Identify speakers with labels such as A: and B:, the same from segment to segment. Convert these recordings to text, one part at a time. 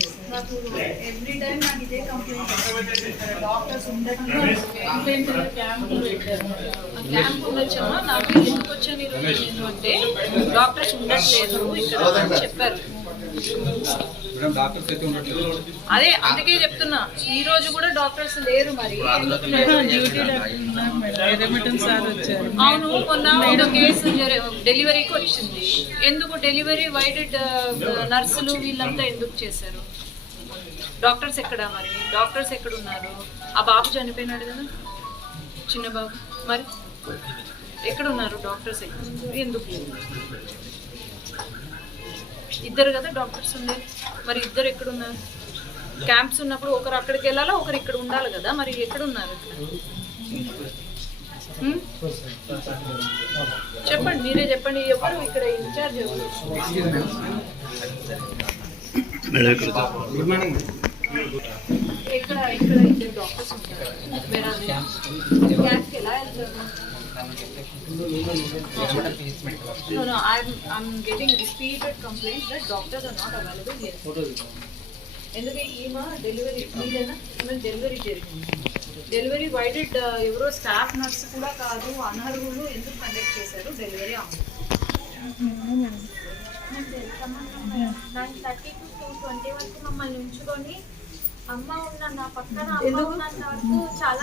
A: Every time నాకు ఇదే complaint వస్తుంది. ఇక్కడ డాక్టర్స్ ఉండట్లేదు
B: వేపండిలో క్యాంపులు పెట్టారు
A: ఆ క్యాంప్ ఉండొచ్చమ్మా నాకు ఎందుకు వచ్చాను ఈరోజు నేను అంటే డాక్టర్స్ ఉండట్లేదు ఇక్కడ అని చెప్పారు అదే అందుకే చెప్తున్నా. ఈ రోజు కూడా డాక్టర్స్ లేరు మరి. అవును మొన్న కేసు డెలివరీకి వచ్చింది. ఎందుకు డెలివరీ వైడెడ్ నర్సులు వీళ్ళంతా ఎందుకు చేశారు? డాక్టర్స్ ఎక్కడ మరి? డాక్టర్స్ ఎక్కడ ఉన్నారు ఆ బాబు చనిపోయినాడు కదా? చిన్న బాబు. మరి? ఎక్కడ ఉన్నారు డాక్టర్స్? ఎక్కడ? ఎందుకు లేదు ఇద్దరు కదా డాక్టర్స్ ఉండేది మరి ఇద్దరు ఎక్కడున్నారు? క్యాంప్స్ ఉన్నప్పుడు ఒకరు అక్కడికి వెళ్ళాలా? ఒకరు ఇక్కడ ఉండాలి కదా? మరి ఎక్కడున్నారు? చెప్పండి మీరే చెప్పండి. ఎవరు ఇక్కడ ఇన్ఛార్జ్ ఎవరు? ఇక్కడ ఇక్కడ ఇద్దరు డాక్టర్స్ ఉంటారు? No, no, I'm, I'm getting repeated complaints that doctors are not available here. ఎందుకంటే ఈమె డెలివరీ మీరేనా ఈమె డెలివరీ జరిగింది డెలివరీ వైడెడ్ ఎవరో స్టాఫ్ నర్స్ కూడా కాదు అనర్హులు ఎందుకు కండక్ట్ చేశారు డెలివరీ అవును
C: nine thirty to two twenty వరకు మమ్మల్ని ఉంచుకొని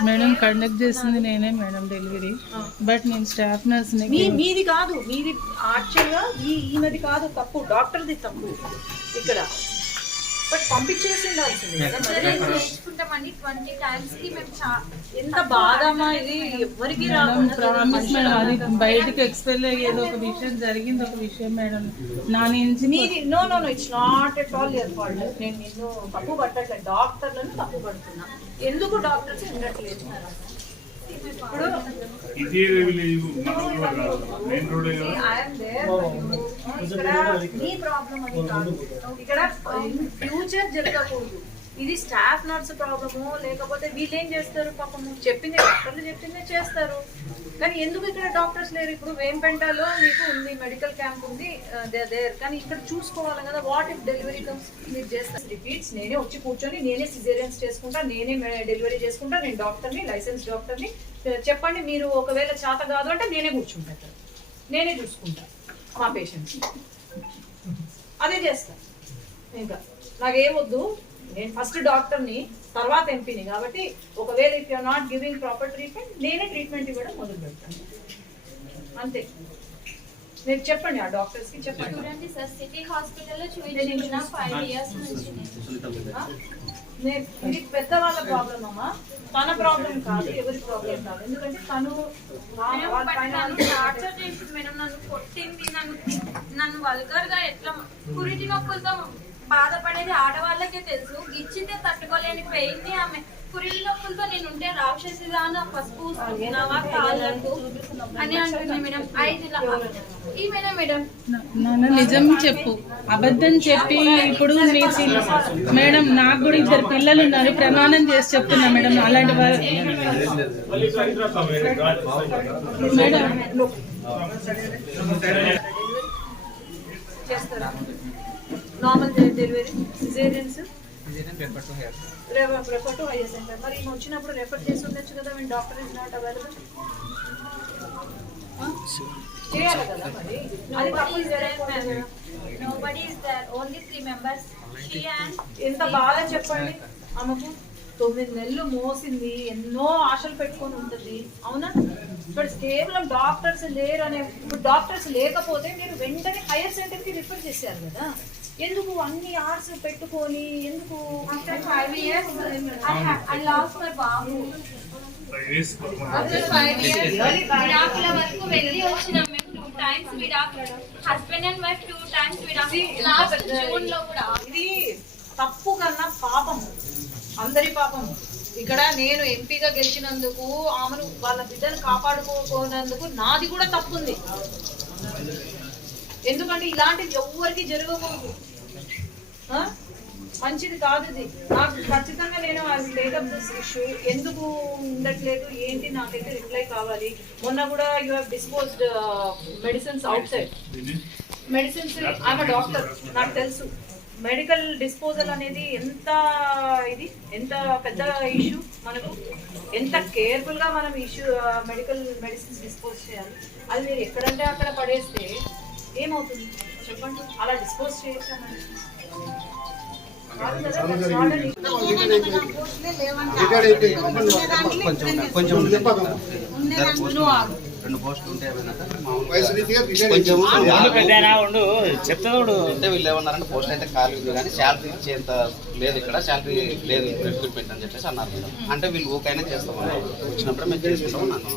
B: మేడం కండక్ట్ చేసింది నేనే మేడం డెలివరీ. బట్ నేను స్టాఫ్ నర్స్ని
A: మీ మీది కాదు మీది యాక్చువల్గా ఈ ఈమెది కాదు తప్పు డాక్టర్ది తప్పు. ఇక్కడ బట్ పంపించేసి ఉండాల్సింది
C: నేర్చుకుంటామని ట్వంటీ టైమ్స్కి మేము
A: ఎంత బాధమా ఇది? ఎవరికి
B: ప్రామిస్ మేడం అది బయటకు ఎక్స్పెల్ అయ్యేది ఒక విషయం జరిగింది ఒక విషయం మేడం నా నుంచి
A: no no no it's not at all your fault నేను నిన్ను తప్పు పట్టట్లేదు. డాక్టర్లను తప్పు పడుతున్నా. ఎందుకు డాక్టర్స్ ఉండట్లేదు
D: ఇదే విలేజ్ మనకు కూడా కాదు మెయిన్ రోడ్ కదా
A: ఐఎమ్ దేర్ ఇక్కడ నీ ప్రాబ్లం అని కాదు ఇక్కడ ఫ్యూచర్ జరగకూడదు ఇది స్టాఫ్ నర్స్ ప్రాబ్లము లేకపోతే వీళ్ళు ఏం చేస్తారు పాపము? చెప్పింది డాక్టర్లు చెప్పిందే చేస్తారు. కానీ ఎందుకు ఇక్కడ డాక్టర్స్ లేరు? ఇప్పుడు వేంపెంటలో మీకు ఉంది మెడికల్ క్యాంప్ ఉంది దేర్. కానీ ఇక్కడ చూసుకోవాలి కదా వాట్ ఇఫ్ డెలివరీ కమ్స్ మీరు చేస్తారు? రిపీట్స్ నేనే వచ్చి కూర్చొని నేనే సిజేరియన్స్ చేసుకుంటా నేనే డెలివరీ చేసుకుంటా నేను డాక్టర్ని లైసెన్స్ డాక్టర్ని చెప్పండి మీరు ఒకవేళ చేత కాదు అంటే నేనే కూర్చుంటాను నేనే చూసుకుంటా మా పేషెంట్స్ అదే చేస్తా. ఇంకా. నాకేమొద్దు నేను ఫస్ట్ డాక్టర్ని తర్వాత ఎంపీని కాబట్టి ఒకవేళ if you're not giving proper treatment నేనే ట్రీట్మెంట్ ఇవ్వడం మొదలు పెడతాను. అంతే. మీరు చెప్పండి ఆ డాక్టర్స్కి చెప్పండి.
C: చూడండి సార్ సిటీ హాస్పిటల్లో చూపించుకున్న ఫైవ్ ఇయర్స్ నుంచి.
A: ఇది పెద్దవాళ్ళ ప్రాబ్లం అమ్మా. తన ప్రాబ్లం కాదు ఎవరి ప్రాబ్లం కాదు. ఎందుకంటే తను
C: టార్చర్ చేసింది మేడం. నన్ను కొట్టింది నన్ను నన్ను వల్గర్గా ఎట్లా పురిటి నొప్పులతో బాధపడేది ఆడవాళ్ళకే తెలుసు. గిచ్చితే తట్టుకోలేని పెయింది ఆమె పురిటి నొప్పులతో నేను ఉంటే రాక్షసిదాన పసుపు పూసుకున్నావా కాళ్ళకు? అని అంటుంది మేడం. ఐదు ఈమెనా మేడం
B: నాన్న నిజం చెప్పు. అబద్ధం చెప్పి ఇప్పుడు నీ పిల్ల- మేడం నాకు కూడా ఇద్దరు పిల్లలు ఉన్నారు. ప్రమాణం చేసి చెప్తున్నా మేడం. అలాంటి వారు మేడం.
A: చేస్తారా? Normal delivery caesareans refer to centre. మరి ఈమె వచ్చినప్పుడు రెఫర్ చేసి ఉండొచ్చు కదా మేము డాక్టర్ ఇస్ నాట్ అవైలబుల్? చేయాలి కదా మరి. అది తప్పు జరగకూడదు కదా.
C: Nobody is there only three members she and
A: ఎంత బాగా చెప్పండి. ఆమెకు తొమ్మిది నెలలు మోసింది. ఎన్నో ఆశలు పెట్టుకొని ఉంటుంది. అవునా? ఇప్పుడు కేవలం డాక్టర్స్ లేరు అనే ఇప్పుడు డాక్టర్స్ లేకపోతే మీరు వెంటనే హైయర్ సెంటర్కి రిఫర్ చేశారు కదా. ఎందుకు అన్ని ఆర్స్ పెట్టుకొని ఎందుకు
C: after five years I lost my Babu. After five years విడాకుల వరకు వెళ్ళి వచ్చినాం మేము టూ టైమ్స్ విడాకులు. Husband and wife two times విడాకులు. లాస్ట్ జూన్లో కూడా.
A: ఇది తప్పు కన్నా పాపం. అందరి పాపం. ఇక్కడ నేను ఎంపీగా గెలిచినందుకు ఆమెను వాళ్ళ బిడ్డను కాపాడుకోనందుకు నాది కూడా తప్పుంది. ఎందుకంటే ఇలాంటిది ఎవ్వరికి జరగకూడదు. మంచిది కాదు ఇది. నాకు ఖచ్చితంగా నేను అది టేకప్ దిస్ ఇష్యూ ఎందుకు ఉండట్లేదు ఏంటి నాకైతే రిప్లై కావాలి. మొన్న కూడా you have disposed medicines outside medicines ఆమె డాక్టర్ నాకు తెలుసు. మెడికల్ డిస్పోజల్ అనేది ఎంత ఇది? ఎంత పెద్ద ఇష్యూ మనకు? ఎంత కేర్ఫుల్గా మనం ఇష్యూ మెడికల్ మెడిసిన్స్ డిస్పోజ్ చేయాలి? అది మీరు ఎక్కడంటే అక్కడ పడేస్తే ఏమవుతుంది? చెప్పండి. అలా డిస్పోజ్ ఆగు.
E: రెండు పోస్టులు ఉంటే ఏమైనా
F: వయసు రీతిగా రిటైర్
E: కొంచెం
G: ఉండు. పెద్దనా ఉండు. చెప్తాడు
E: అంటే వీళ్ళు ఏమన్నారంటే పోస్ట్ అయితే ఖాళీ ఉంది కానీ శాలరీ ఇచ్చేంత లేదు ఇక్కడ. శాలరీ లేదు రిక్రూట్మెంట్ అని చెప్పేసి అన్నారు మేడం. అంటే వీళ్ళు ఊకైనా చేస్తామన్నారు. వచ్చినప్పుడు మేము చేసుకుంటాం అన్నాను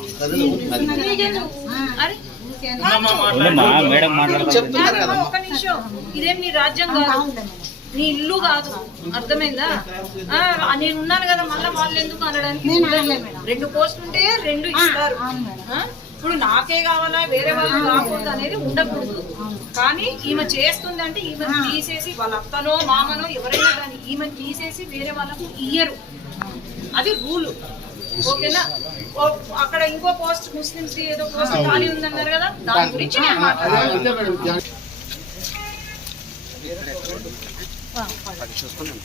A: ఇదేం నీ రాజ్యం కాదు. నీ ఇల్లు కాదు. అర్థమైందా? ఆ, నేను ఉన్నాను కదా మళ్ళీ వాళ్ళు ఎందుకు అనడానికి? రెండు పోస్టులు ఉంటే రెండు ఇస్తారు. ఆ? ఇప్పుడు నాకే కావాలా వేరే వాళ్ళు రాకూడదు అనేది ఉండకూడదు. కానీ ఈమె చేస్తుంది అంటే ఈమె తీసేసి వాళ్ళ అత్తనో మామనో ఎవరైనా కానీ ఈమె తీసేసి వేరే వాళ్ళకు ఇయ్యరు. అది రూలు. ఓకేనా? అక్కడ ఇంకో పోస్ట్ ముస్లిమ్స్ ఏదో పోస్ట్ ఖాళీ ఉందన్నారు కదా? దాని గురించి నేను
E: చూసుకున్నాం